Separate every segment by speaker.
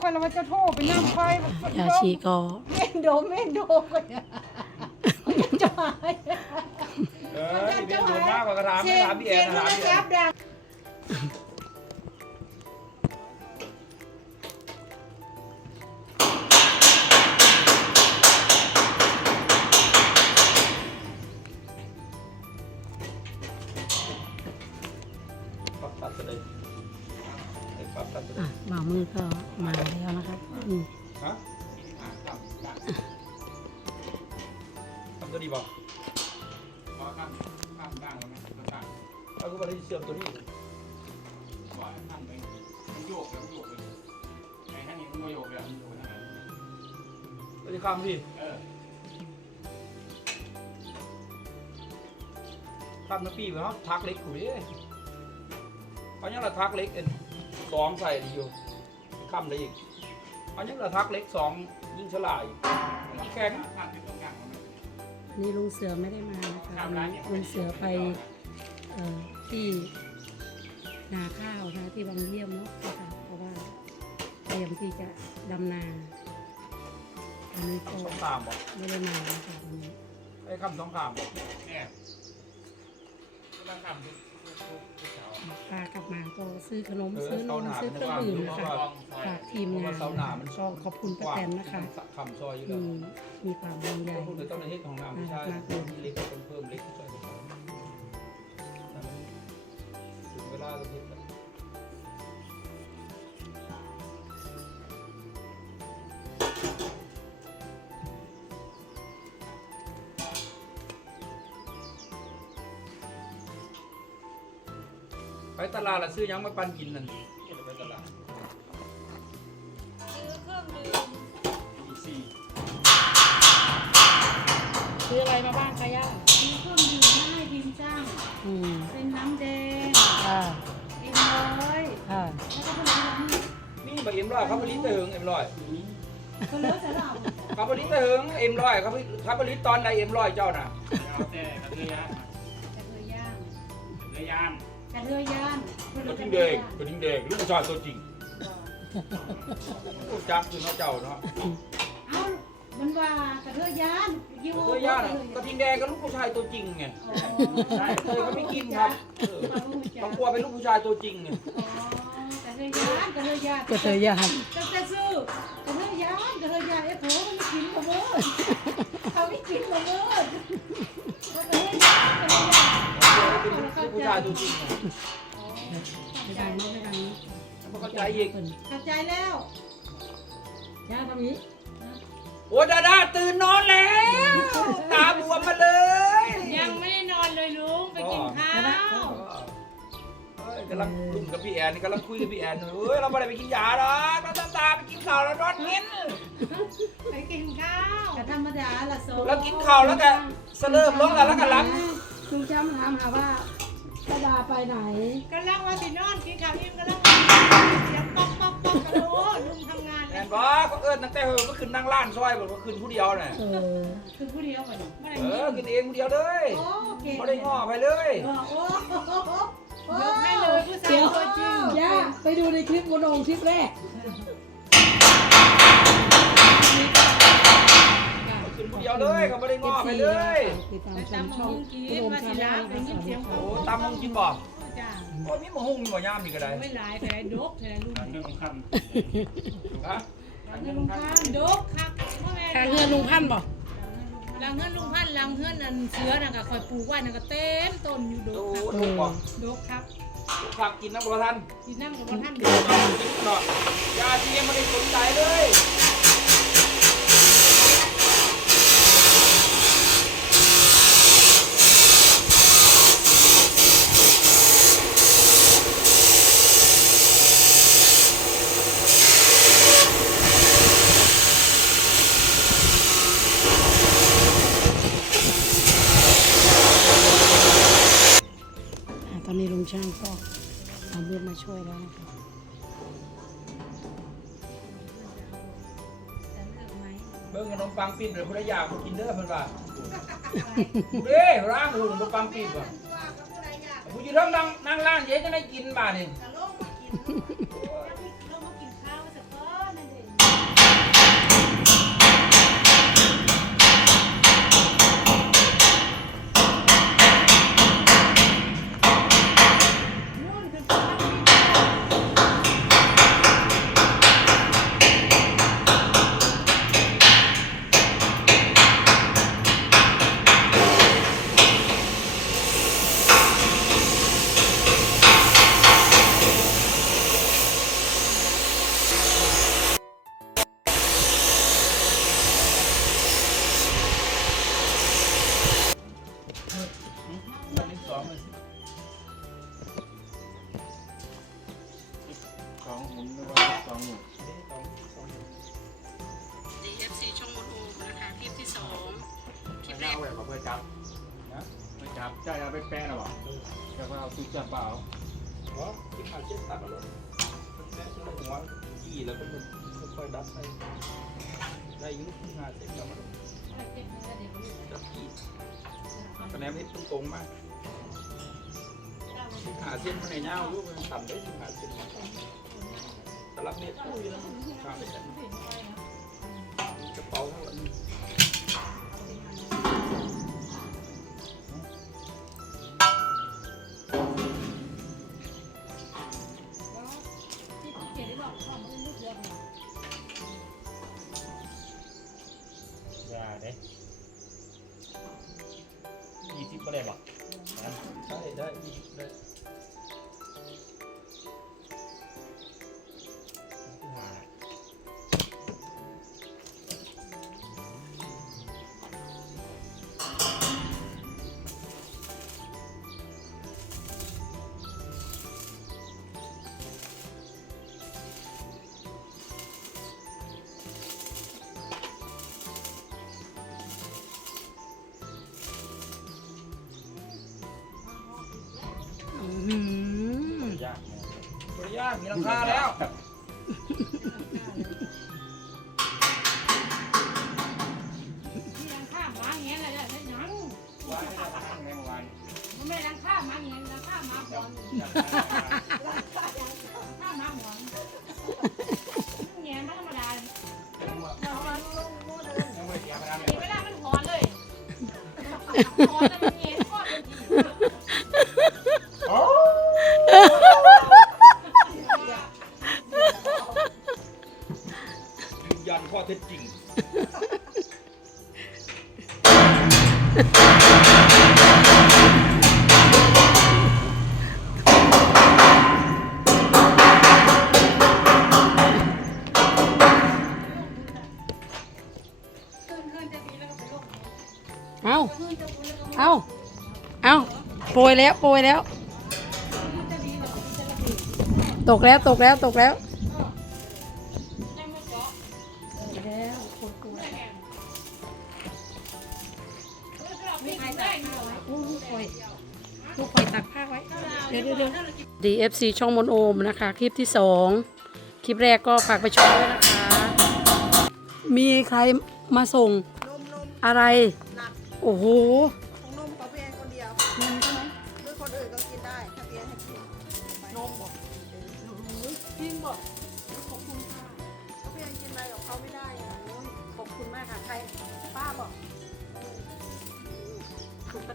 Speaker 1: คอยเราว่าจะโทรไปนั่งคอยา
Speaker 2: ชีก็
Speaker 1: เม่นโดเม่นโดกันจะหาย
Speaker 3: เออพี่เบียร์โดนมากกว่ากระถามไม่ถามพี่แอนนะถาม ทำตัวดีบอก
Speaker 4: ขอข้ามข้ามบ้างแล้วนะก็ต่าง
Speaker 3: เอาก็มาได้เสื่อมตัวนี้
Speaker 4: ขอข้ามไปมันโยกแล้วมันโยกเลยไอ้ท่านนี้มันก็โยกแล้วมันโยกนะ
Speaker 3: ตัวที่ข้ามพี่
Speaker 4: เออ
Speaker 3: ข้ามน้ำปีไปเนาะทักเล็กขุยเอายังละทักเล็กเอ็นสองใส่ดีอยู่ข้ามได้อีกเอายังละทักเล็กสองยิ่งฉลาดอีกแข็ง
Speaker 4: น
Speaker 2: นี้ลุงเสือไม่ได้มานะคะ
Speaker 4: ข้าม
Speaker 2: วัน
Speaker 4: ร้าน
Speaker 2: นี้
Speaker 4: เนี่ย
Speaker 2: ลุงเสือไปออที่นาข้าวนะที่บางเยี่ยมเนาะนะคะเพราะว่าเตรียมที่จะดำนาอันนี้ก็
Speaker 3: สองขามบอก
Speaker 2: ไม่ได้มานะคะวันนี้
Speaker 3: ไอ้คำสองขามบอก
Speaker 4: เนี่ยก็ต้องข้า
Speaker 2: พากลับมาก็ซื้อขนม
Speaker 3: เออ
Speaker 2: ซื้อน
Speaker 3: เสามหนา
Speaker 2: ซื้อ
Speaker 3: มัน
Speaker 2: เครื่อง
Speaker 3: ว่าง
Speaker 2: ดื่ม
Speaker 3: อยู่
Speaker 2: นะ
Speaker 3: เพราะ
Speaker 2: คะ
Speaker 3: ว่า
Speaker 2: ฝากทีม
Speaker 3: เพราะ
Speaker 2: งา
Speaker 3: ว่านเสาหนามัน
Speaker 2: ก็ขอบคุณป้าแตนนะคะ
Speaker 3: คำซอยอยู่
Speaker 2: ที่
Speaker 3: แล้ว
Speaker 2: มีความห่วงใย
Speaker 3: พูดถึงต้องในเทศของน้ำไม่ใช่เล็กเพิ่มเล็กช่วยถึงเวลาก็เทศ ไปตลาดละซื้อยังมาปันกินนั่นไปตลาด
Speaker 1: ซื้อเครื่องดื่ม
Speaker 4: อีกสี่
Speaker 2: ซื้ออะไรมาบ้างคะย่า
Speaker 1: ซื้อเครื่องดื่มมาให้ทีมจ้าง
Speaker 2: อืม
Speaker 1: เป็นน้ำแดง
Speaker 2: ค่ะ
Speaker 1: เอ็มร้อย
Speaker 2: ค่ะ
Speaker 1: แล้วก็เป็นน้ำ
Speaker 3: นี่มาเอ็มร้อยครับผลิตเติงเอ็มร้อย
Speaker 1: ก็เลือกสลับ
Speaker 3: ครับผลิตเติงเอ็มร้อยครับครับผลิตตอนใดเอ็มร้อยเจ้าน่ะ
Speaker 4: เอาแต่กระเทียม
Speaker 1: กระเทยย่าง
Speaker 4: กระเทียม
Speaker 1: กระเทยย่าง
Speaker 3: ตัวจริงเด็กตัวจริงเด็กลูกผู้ชายตัวจริงรู้จักคือเนาะเจ้าเนาะ
Speaker 1: เอ้ามันว่ากระเทยย่างยี่ห้อ
Speaker 3: ตัวย่าน่ะกระทิงแดงก็ลูกผู้ชายตัวจริงไง
Speaker 1: อ๋อ
Speaker 3: ใช่เคยเขาไม่กินครับเออต้องกลัวเป็นลูกผู้ชายตัวจริงไง
Speaker 1: อ๋อกระเทยย่างกระเทยย่าง
Speaker 2: ก็เธอยาน
Speaker 1: ก็จะซื้อกระเทยย่างกระเทยย่างไอ้โผล่มันไม่กินละเมิดเขาไม่กินละเมิดกระเทยย่างกระเทยย่าง
Speaker 3: เป็นลูก ผู้ชายตัวจริงไม่
Speaker 2: ดังไม่ดัง
Speaker 3: แล้วเข้าใจอีก
Speaker 1: เข้าใจแล้ว
Speaker 2: ย่าตรงนี้
Speaker 3: โอ้ดาดาตื่นนอนแล้ว ตาบวมมาเลย
Speaker 1: ยังไม่ได้นอนเลยลุงไปกินข้าว
Speaker 3: กำลังลุ่มกับพี่แอนนี่กำลังคุยกับพี่แอนเฮ้ยเราไม่ได้ไปกินยาหรอกเราตาตาไปกินข้าวแล้วนอนกิน
Speaker 1: ไปกินข้าวก็ธรรมดาละโซ
Speaker 3: แล้วกินข้าวแล้วก็เสลิมลงแล้วแล้วก็ลับ
Speaker 2: ลุงช้ำถามหาว่า ป้าดาไปไหน
Speaker 1: กำลังว่าสินอนกินข้าวอิ่มกำลังเสียงป๊อกป๊อกป๊อกกันโอ้ลุงทำงาน
Speaker 3: แอนบอกก็เอิญตั้งแต่เฮอก็ขึ้นนั่งร้านซอยบอกว่าขึ้นผู้เดียวน่ะ
Speaker 2: เออ
Speaker 1: คือผู้เดียวก่อนไม่ได้
Speaker 3: เอ
Speaker 1: ยิ
Speaker 3: อนกินเองผู้เดียวเลย
Speaker 1: โอเค
Speaker 3: ไม่ได้ง้อไปเลย
Speaker 1: โอ้โหยกให้เลยผู้ชายตัวจริง
Speaker 2: ย่าไปดูในคลิปโมโนงคลิปแรก
Speaker 3: ขึ้นผู้ เดียวเลยก็ไม่ได้ง้อไปเลย
Speaker 2: ติดตาม
Speaker 1: ไป
Speaker 2: ช
Speaker 1: ตาม
Speaker 2: ม
Speaker 1: ม
Speaker 2: ช่อง
Speaker 1: งกิ
Speaker 2: โอนม
Speaker 1: มา
Speaker 2: ชา
Speaker 1: สิ
Speaker 2: แน
Speaker 1: ลา
Speaker 2: ล
Speaker 1: ไปยินเสียง
Speaker 3: โอ้ตามมงกินบ่
Speaker 1: จ้า
Speaker 3: โอ้ยมีมะฮุ่งมีมะย่ามนี่ก็ได้
Speaker 1: ไม่หลายแต่ดกแต่ลุง
Speaker 4: การเรื่องของค
Speaker 3: ฮะ
Speaker 1: เงินลุงพันดกคักพ่อแม่
Speaker 2: ทางเงินลุงพันธุ์บอก
Speaker 1: หลังเงินลุงพันหลังเงินอันเสือน่ะก็คอยปลูกไว้น่ะก็เต็มต้นอยู่ด
Speaker 3: โอ้
Speaker 1: กคัก
Speaker 3: ถูกบ่
Speaker 1: ดกครับ
Speaker 3: ผักกินน้ำประทัน
Speaker 1: กินน้ำกับท่าน
Speaker 3: กินน้ำกินหน่อยยาที่ยังไม่ได้สนใจเลย
Speaker 2: อะตอนนี้ลุงช่างก็เอามือมาช่ วยแล้วนะคะ
Speaker 3: เบิ่งขนมปังปิ้นเลยพุทธยาคนกินเด้อเพิ่นว่าเด้ร่างหุ่นขนมปังปิ้นว่ะผู้ยืนนั่งนั่งล่างเจ๊จะได้กินบ่านี่
Speaker 4: แน
Speaker 3: นให้ตรงๆมากหาเส้นมันในเงาลูกมันต่ำได้หาเส้นสลับเม็ดตู้อยู่แล้วข้ามไปกันกระเป๋าเท่านั้น
Speaker 4: สิบก็ได้บ่
Speaker 3: ได้ได้ได้ ขออนุญาตมีราคาแล้ว
Speaker 1: ที่ยังข้ามมาอย่างเงี้ยเลยได้ยัง
Speaker 4: วางไม่ได้ทางในเมื่อวาน
Speaker 1: มันไม่ยังข้ามมาอย่างเงี้ยยังข้ามมาบอล
Speaker 4: จับ
Speaker 1: ข้
Speaker 3: ข้อเท็จจริง
Speaker 2: เอาเอาเอาโปรยแล้ว โปรยแล้ว ตกแล้ว ตกแล้ว ตกแล้ว กลัว
Speaker 1: ไม่ใช่ใช่
Speaker 2: ลูกคอยลูกคอยตักผ้าไว้ เดี๋ยวเดี๋ยวเดี๋ยว DFC ช่องมนโอมนะคะ คลิปที่สองคลิปแรกก็ฝากไปชมด้วยนะคะ มีใครมาส่งอะไร โอ้โห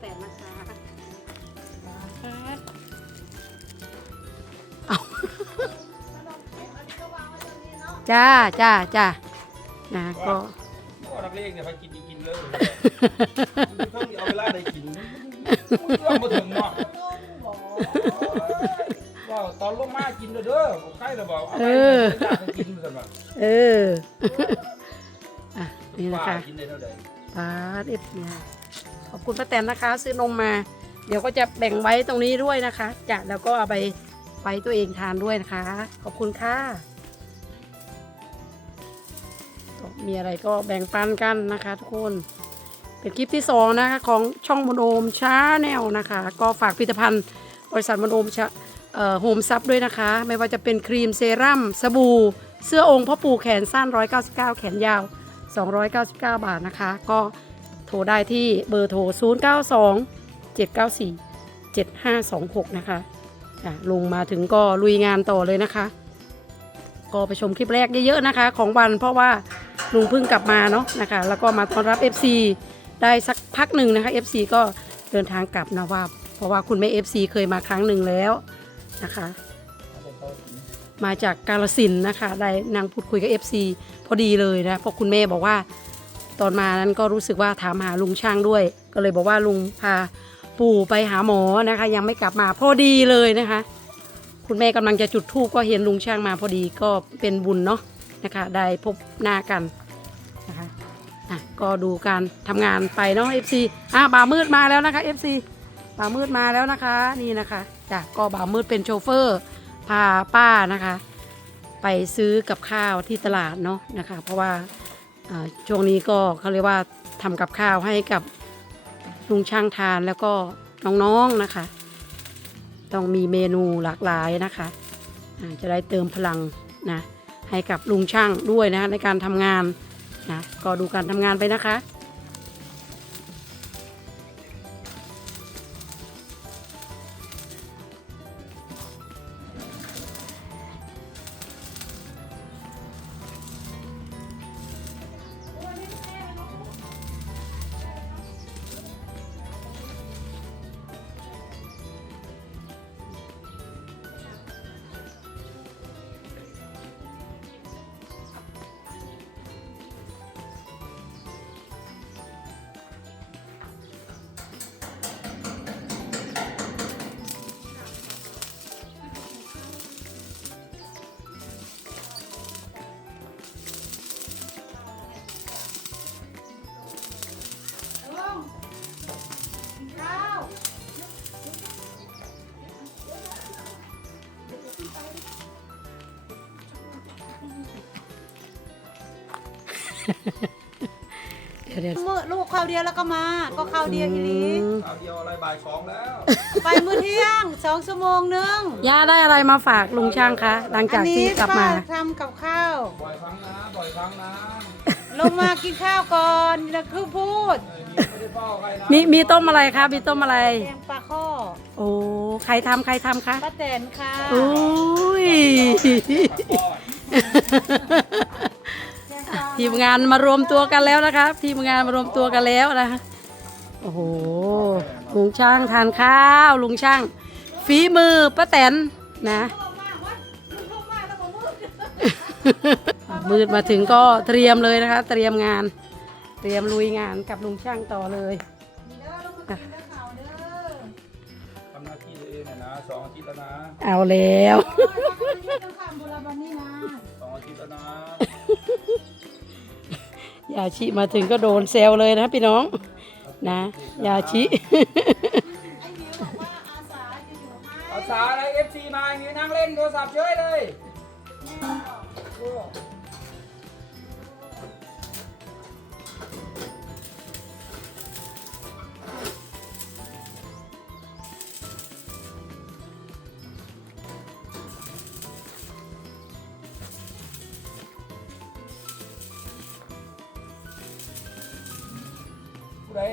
Speaker 2: แตนนะคะ
Speaker 5: ขนมเปี๊ยะอันนี้ก็วางไว้ตรงนี้เนาะ
Speaker 2: จ้าจ้าจ้านะก็
Speaker 3: ก็นักเลงเนี่ยไปกินกินเลยเพิ่งเอาเวลาได้กินเรื่องมาถึงเนาะ
Speaker 5: นมบอก
Speaker 3: ว่าตอนลงมากินเด้อเด้อบอกใครจะบอกอะไรอยากกินเหมือนกันว่า
Speaker 2: เอออะนี่นะ
Speaker 3: ป้า
Speaker 2: คะ
Speaker 3: กินได้เท่าใด
Speaker 2: ปาดเอฟเนี่ย ขอบคุณป้าแตนนะคะ ซื้อนมมา เดี๋ยวก็จะแบ่งไว้ตรงนี้ด้วยนะคะจะแล้วก็เอาไปไว้ตัวเองทานด้วยนะคะ ขอบคุณค่ะมีอะไรก็แบ่งปันกันนะคะทุกคน เป็นคลิปที่สองนะคะของช่องมนโอมช้าแนลนะคะ ก็ฝากผลิตภัณฑ์บริษัทมนโอมชาเอ่อโฮมซับด้วยนะคะ ไม่ว่าจะเป็นครีมเซรั่มสบู่ เสื้อองค์พ่อปู่แขนสั้น 199 แขนยาว 299 บาทนะคะ ก็ โทรได้ที่เบอร์โทร 092 794 7526 นะคะอะลงมาถึงก็ลุยงานต่อเลยนะคะ ก็ไปชมคลิปแรกเยอะๆนะคะ ของวันเพราะว่าลุงเพิ่งกลับมาเนาะนะคะ แล้วก็มาต้อนรับ FC ได้สักพักหนึ่งนะคะ FC ก็เดินทางกลับนะว่า เพราะว่าคุณแม่ FC เคยมาครั้งหนึ่งแล้วนะคะ มาจากกาลสินนะคะ ได้นั่งพูดคุยกับ FC พอดีเลยนะเพราะคุณแม่บอกว่า ตอนมานั้นก็รู้สึกว่าถามหาลุงช่างด้วย ก็เลยบอกว่าลุงพาปู่ไปหาหมอนะคะ ยังไม่กลับมาพอดีเลยนะคะ คุณแม่กำลังจะจุดธูปก็เห็นลุงช่างมาพอดีก็เป็นบุญเนาะนะคะ ได้พบหน้ากันนะคะอะก็ดูการทำงานไปเนาะ FC อะบ่ามืดมาแล้วนะคะ FC บ่ามืดมาแล้วนะคะนี่นะคะจ้ะก็บ่ามืดเป็นโชเฟอร์พาป้านะคะ ไปซื้อกับข้าวที่ตลาดเนาะนะคะ เพราะว่า ช่วงนี้ก็เขาเรียกว่าทำกับข้าวให้กับลุงช่างทานแล้วก็น้องๆนะคะ ต้องมีเมนูหลากหลายนะคะจะได้เติมพลังนะให้กับลุงช่างด้วยนะในการทำงานนะก็ดูการทำงานไปนะคะ เดี๋ยวเดี๋ยว
Speaker 1: มือลูกข้าวเดียวแล้วก็มา ก็ข้าวเดียวอีหลี
Speaker 2: อืม
Speaker 3: เอาเดียวอะไรบ่ายสองแล้ว
Speaker 1: ไปมื้อเที่ยงสองชั่วโมงหนึง
Speaker 2: ย่าได้อะไรมาฝากลุงช่างคะ หลังจากที่กลับมา
Speaker 1: อันนี้ป้ทำกับข้าว
Speaker 3: บ่อยครั้งนะบ่อยครั้งนะ
Speaker 1: ลงมากินข้าวก่อนแล้วคือพูด
Speaker 3: เออไม่ได้เฝ้าใครนะ
Speaker 2: มีมีต้มอะไรคะมีต้มอะไร
Speaker 1: แกงปลาข้อ
Speaker 2: โอ้ใครทำใครทำคะ
Speaker 1: ป้าแตนค่ะ
Speaker 2: อุ้ย ทีมงานมารวมตัวกันแล้วนะคะทีมงานมารวมตัวกันแล้วนะคะโอ้โหลุงช่างทานข้าวลุงช่าง ฝีมือป้าแตนนะ
Speaker 1: เข้ามาว่าเข้ามาแล้วบ่มืด
Speaker 2: มืดมาถึงก็เตรียมเลยนะคะ เตรียมงาน เตรียมลุยงานกับลุงช่างต่อเลย
Speaker 1: นี่เด้อลงมากินแล้วข้าวเด้อ
Speaker 3: ทำหน้าที่ตัวเองหน่อยนะสองอาทิตย์แล้วนะ
Speaker 2: เอาแล้ว
Speaker 1: โอ้ยเอาไปยืนข้างๆโบราณวันนี้นะ
Speaker 3: สองอาทิตย์แล้วนะ
Speaker 2: ยาชิมาถึงก็โดนเซลเลยนะพี่น้องนะ ยาชิ
Speaker 1: ไอ้หมิวบอกว่าอาสาจะอยู่ให้
Speaker 3: ภาษาอะไรเอฟซีมาอย่างนี้นั่งเล่นโทรศัพท์เฉยเลย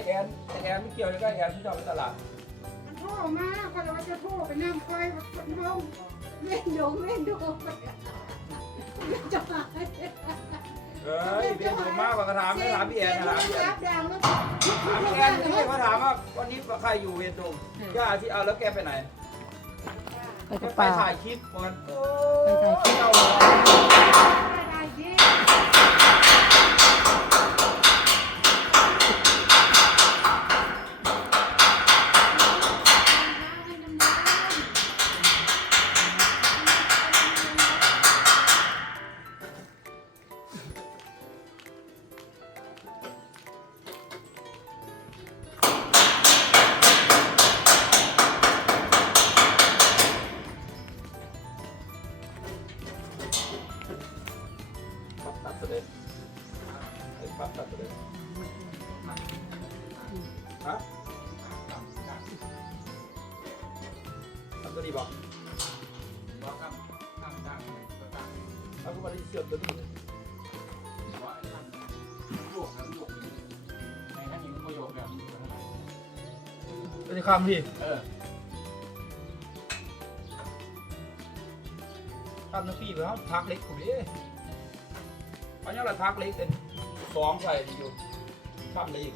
Speaker 3: แอนแต่แอนไม่เกี่ยวเลยก็แอนที่ชอบไปตลาด
Speaker 1: มันโทรมาคนเราจะโทรไปนั่งคอยคนห้องเล่นโยงเล่นโยงไปจะมา
Speaker 3: เฮ้ยเป็นผมมากกว่ากระถามไม่ถามพี่แอนถามพี่แอน
Speaker 1: รับดังแล้ว
Speaker 3: ถามพี่แอนนี่เขาถามว่าวันนี้ใครอยู่เวรตรงย่าที่เอาแล้วแกไปไหน
Speaker 2: ไป
Speaker 3: ถ่ายคลิปก่อน
Speaker 2: ไปถ่ายคลิป
Speaker 3: คำพี่
Speaker 4: เออ
Speaker 3: คำน้ำพี่ไปแล้วทักเล็กผมดิอันนี้เราทักเล็กเป็นสองใส่อยู่คำเล็ก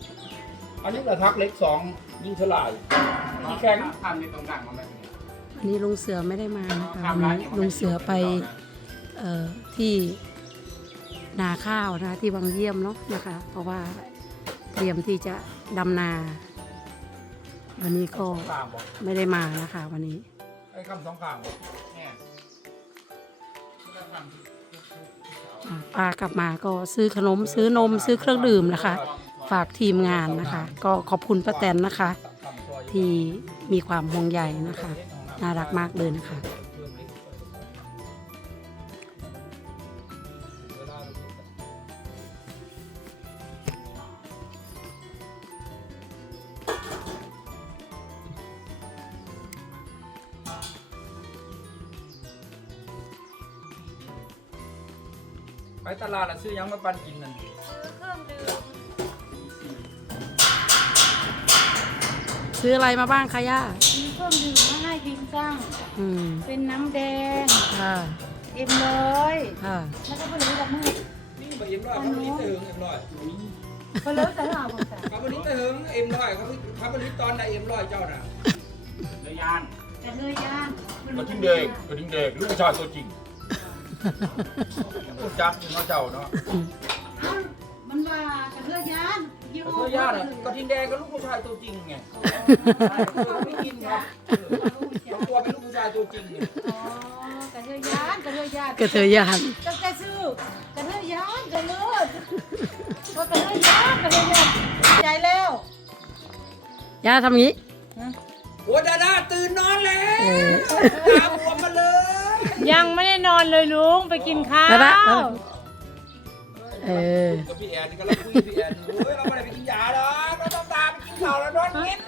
Speaker 3: อันนี้เราทักเล็กสองยิงฉลายมีแข็ง
Speaker 4: ข้ามในตรงกลางมันแบบนี้
Speaker 2: วันนี้ลุงเสือไม่ได้มานะคะวันนี้ลุงเสือไปเอ่อที่นาข้าวนะคะที่วังเยี่ยมเนาะนะคะ เพราะว่าเตรียมที่จะดำนา วันนี้ก็
Speaker 3: ข้างบอก
Speaker 2: ไม่ได้มานะคะ วันนี้
Speaker 3: ไอ้คำสองข้างบอก
Speaker 4: เนี่ยก็ข้าม
Speaker 2: อ่าป้ากลับมาก็ซื้อขนมซื้อนมซื้อเครื่องดื่มนะคะ ฝากทีมงานนะคะ ก็ขอบคุณป้าแตนนะคะ
Speaker 3: คำซอย
Speaker 2: ที่มีความห่วงใยนะคะ น่ารักมากเลยนะคะ
Speaker 3: ไปตลาดแล้วซื้อหยังมาปันกินนั่น
Speaker 5: ซื้อเครื่องดื่ม
Speaker 2: ซื้ออะไรมาบ้างคะย่า
Speaker 1: มีเครื่องดื่มมาให้กินจ้าง
Speaker 2: อืม
Speaker 1: เป็นน้ำแดง
Speaker 2: ค่ะ
Speaker 1: เอ็มร้อย
Speaker 2: ค่ะ
Speaker 1: แล้วก็ผลิตกับมือ
Speaker 3: นี่บ่เอ็มร้อยครับวันนี้เตะหึงเอ็มร้อย
Speaker 1: ผลิตแต่ละผมจ้ะ
Speaker 3: ครับวันนี้เตะหึงเอ็มร้อยครับครับวันนี้ตอนใดเอ็มร้อยเจ้าน่ะ
Speaker 4: เลยยาน
Speaker 1: กระเทยย่าง
Speaker 4: กระทิงเด็กกระทิงเด็กลูกผู้ชายตัวจริง
Speaker 3: พูดจักเนาะเจ้าเนาะ
Speaker 1: เอ้ามันว่ากระเทยย่างยี่
Speaker 3: ก็
Speaker 1: ห้อ
Speaker 3: เธอย่าน่ะก็ทิงแดงก็ลูกผู้ชายตัวจริงไงเขาไม่กินครับตัวเป็นลูกผู้ชายตัวจริงไง
Speaker 1: อ๋อกระเทยย่างกระเทยย่าง
Speaker 2: กระเทยยาน
Speaker 1: ตั้งแต่ซื้อกระเทยย่างกระเลิศว่ากระเทยย่างกระเทยย่างใจแล้ว
Speaker 2: ย่าทำงี้
Speaker 3: โอ้ดาดาตื่นนอนแล้ว
Speaker 2: เออ
Speaker 3: ตาบวมมาเลย
Speaker 5: ยังไม่ได้นอนเลยลุงไปกินข้า
Speaker 2: แล้วนะ
Speaker 5: ว
Speaker 2: เออ
Speaker 3: กับพี่แอนนี่ก็เราคุยกับพี่แอนโอ้ยเราไม่ได้ไปกินยาหรอกเราต้องตามไปกินข้าวแล้วนอนกิน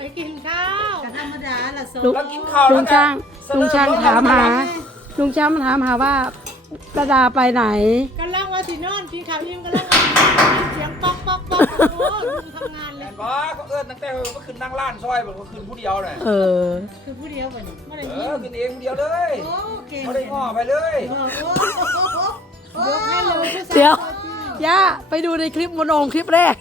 Speaker 5: ไปกินข้าว
Speaker 1: กระธรรมดาละส
Speaker 2: ลุง
Speaker 3: เรากินข้าว
Speaker 2: ลุ
Speaker 3: แล้ว
Speaker 2: ง
Speaker 3: กั
Speaker 2: ช่านงลุงช่างถามหา ลุงช่างมาถามหาว่าระดาไปไหน
Speaker 5: กำลังว่าสินอนกินข้าวยิ้มกำลังว่าเสียงป๊อกป๊อกป๊อกโอ้โหลุงทำงาน เล
Speaker 3: แม่
Speaker 5: ย
Speaker 3: นบ่เขาเอิ้นตั้งแต่เมื่อคืนนั่งร้านซอยบอกว่าคืนผู้เดียวน่ะ
Speaker 2: เออ
Speaker 1: คือผู้เดียวกันไม่ได้
Speaker 3: เอ
Speaker 1: ยิ
Speaker 3: อนคืนเองผู้เดียวเลย
Speaker 1: โอเค
Speaker 3: เขาได้ง้อไปเลย
Speaker 1: โอ้โหโอ้โห
Speaker 5: ยกให้เลยผู้ชาย
Speaker 2: เดี๋ยว
Speaker 5: ตัวจริง
Speaker 2: ย่า ไปดูในคลิปมโนงคลิปแรก